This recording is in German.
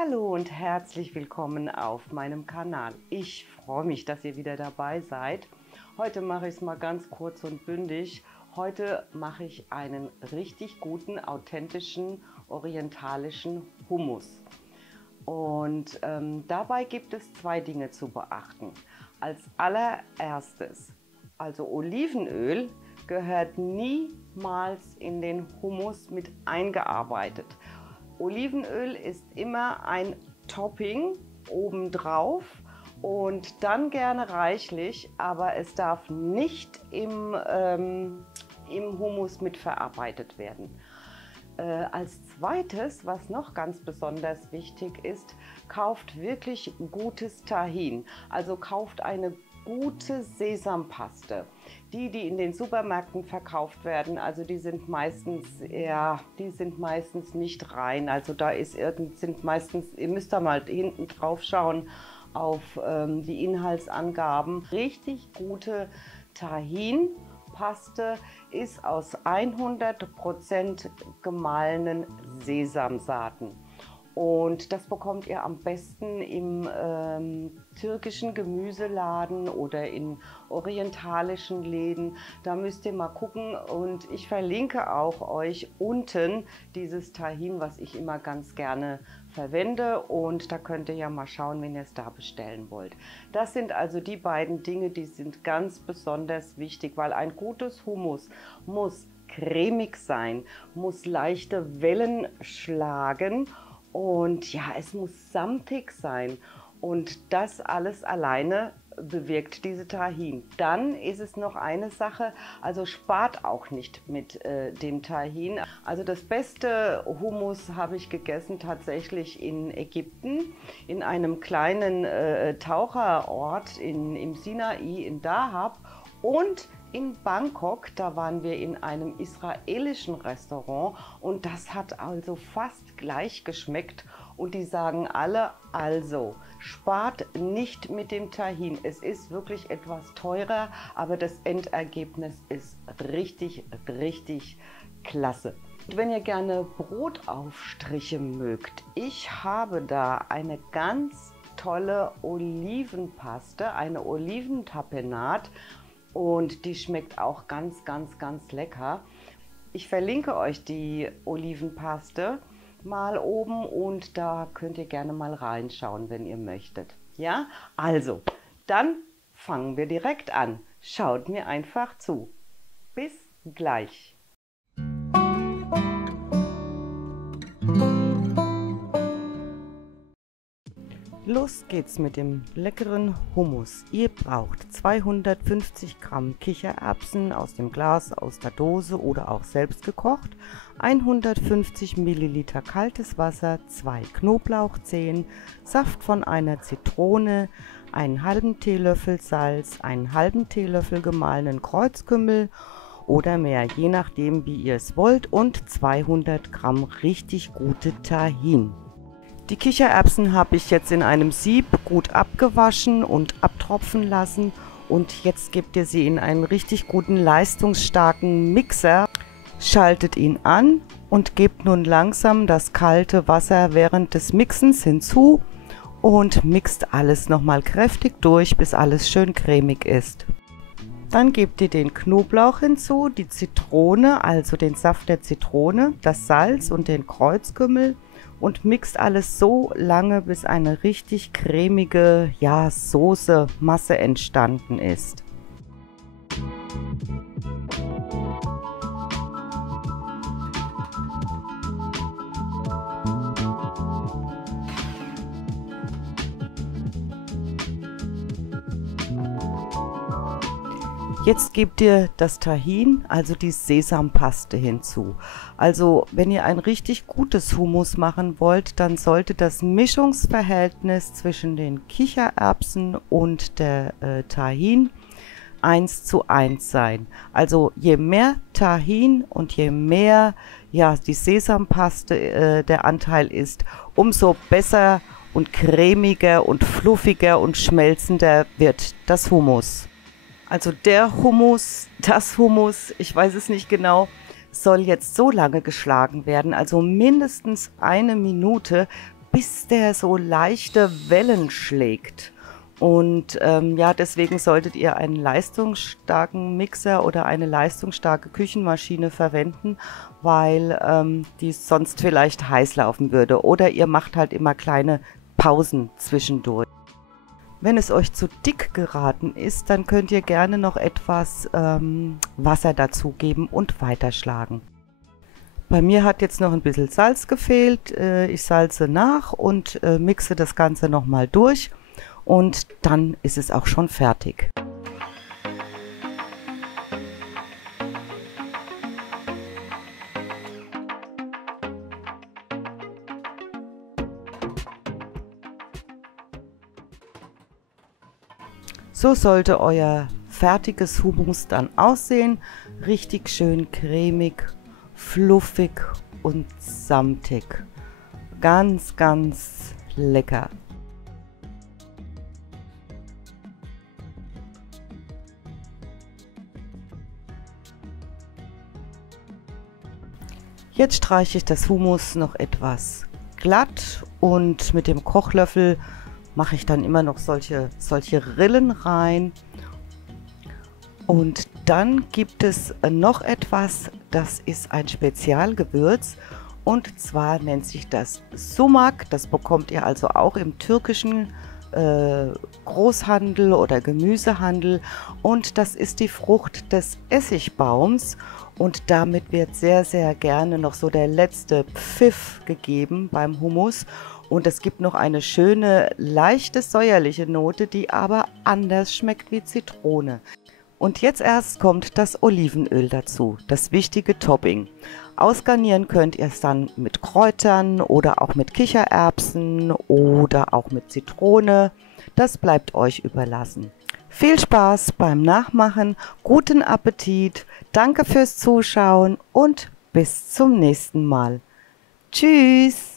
Hallo und herzlich willkommen auf meinem Kanal. Ich freue mich, dass ihr wieder dabei seid. Heute mache ich es mal ganz kurz und bündig. Heute mache ich einen richtig guten, authentischen, orientalischen Hummus. Und dabei gibt es zwei Dinge zu beachten. Als allererstes, also Olivenöl gehört niemals in den Hummus mit eingearbeitet. Olivenöl ist immer ein Topping obendrauf und dann gerne reichlich, aber es darf nicht im Hummus mitverarbeitet werden. Als zweites, was noch ganz besonders wichtig ist, kauft wirklich gutes Tahin. Also kauft eine gute Sesampaste. Die in den Supermärkten verkauft werden, also die sind meistens nicht rein. Also da sind meistens, ihr müsst da mal hinten drauf schauen auf die Inhaltsangaben. Richtig gute Tahinpaste ist aus 100% gemahlenen Sesamsaaten. Und das bekommt ihr am besten im türkischen Gemüseladen oder in orientalischen Läden. Da müsst ihr mal gucken und ich verlinke auch euch unten dieses Tahin, was ich immer ganz gerne verwende. Und da könnt ihr ja mal schauen, wenn ihr es da bestellen wollt. Das sind also die beiden Dinge, die sind ganz besonders wichtig, weil ein gutes Hummus muss cremig sein, muss leichte Wellen schlagen. Und ja, es muss samtig sein und das alles alleine bewirkt diese Tahin. Dann ist es noch eine Sache, also spart auch nicht mit dem Tahin. Also das beste Hummus habe ich gegessen tatsächlich in Ägypten, in einem kleinen Taucherort im Sinai in Dahab und in Bangkok, da waren wir in einem israelischen Restaurant und das hat also fast gleich geschmeckt und die sagen alle, also spart nicht mit dem Tahin. Es ist wirklich etwas teurer, aber das Endergebnis ist richtig, richtig klasse. Und wenn ihr gerne Brotaufstriche mögt, ich habe da eine ganz tolle Olivenpaste, eine Oliventapenade. Und die schmeckt auch ganz, ganz, ganz lecker. Ich verlinke euch die Olivenpaste mal oben und da könnt ihr gerne mal reinschauen, wenn ihr möchtet. Ja, also, dann fangen wir direkt an. Schaut mir einfach zu. Bis gleich. Los geht's mit dem leckeren Hummus. Ihr braucht 250 Gramm Kichererbsen aus dem Glas, aus der Dose oder auch selbst gekocht, 150 Milliliter kaltes Wasser, 2 Knoblauchzehen, Saft von einer Zitrone, einen halben Teelöffel Salz, einen halben Teelöffel gemahlenen Kreuzkümmel oder mehr, je nachdem wie ihr es wollt, und 200 Gramm richtig gute Tahin. Die Kichererbsen habe ich jetzt in einem Sieb gut abgewaschen und abtropfen lassen und jetzt gebt ihr sie in einen richtig guten, leistungsstarken Mixer, schaltet ihn an und gebt nun langsam das kalte Wasser während des Mixens hinzu und mixt alles nochmal kräftig durch, bis alles schön cremig ist. Dann gebt ihr den Knoblauch hinzu, die Zitrone, also den Saft der Zitrone, das Salz und den Kreuzkümmel und mixt alles so lange, bis eine richtig cremige, ja, Soße-Masse entstanden ist. Jetzt gebt ihr das Tahin, also die Sesampaste hinzu. Also wenn ihr ein richtig gutes Hummus machen wollt, dann sollte das Mischungsverhältnis zwischen den Kichererbsen und der Tahin 1:1 sein. Also je mehr Tahin und je mehr die Sesampaste der Anteil ist, umso besser und cremiger und fluffiger und schmelzender wird das Hummus. Also der Hummus, das Hummus, ich weiß es nicht genau, soll jetzt so lange geschlagen werden, also mindestens 1 Minute, bis der so leichte Wellen schlägt. Und ja, deswegen solltet ihr einen leistungsstarken Mixer oder eine leistungsstarke Küchenmaschine verwenden, weil die sonst vielleicht heiß laufen würde. Oder ihr macht halt immer kleine Pausen zwischendurch. Wenn es euch zu dick geraten ist, dann könnt ihr gerne noch etwas Wasser dazugeben und weiterschlagen. Bei mir hat jetzt noch ein bisschen Salz gefehlt. Ich salze nach und mixe das Ganze nochmal durch. Und dann ist es auch schon fertig. So sollte euer fertiges Hummus dann aussehen. Richtig schön cremig, fluffig und samtig. Ganz, ganz lecker. Jetzt streiche ich das Hummus noch etwas glatt und mit dem Kochlöffel mache ich dann immer noch solche Rillen rein. Und dann gibt es noch etwas, das ist ein Spezialgewürz und zwar nennt sich das Sumak. Das bekommt ihr also auch im türkischen Großhandel oder Gemüsehandel und das ist die Frucht des Essigbaums und damit wird sehr, sehr gerne noch so der letzte Pfiff gegeben beim Hummus und es gibt noch eine schöne, leichte säuerliche Note, die aber anders schmeckt wie Zitrone. Und jetzt erst kommt das Olivenöl dazu, das wichtige Topping. Ausgarnieren könnt ihr es dann mit Kräutern oder auch mit Kichererbsen oder auch mit Zitrone. Das bleibt euch überlassen. Viel Spaß beim Nachmachen, guten Appetit, danke fürs Zuschauen und bis zum nächsten Mal. Tschüss!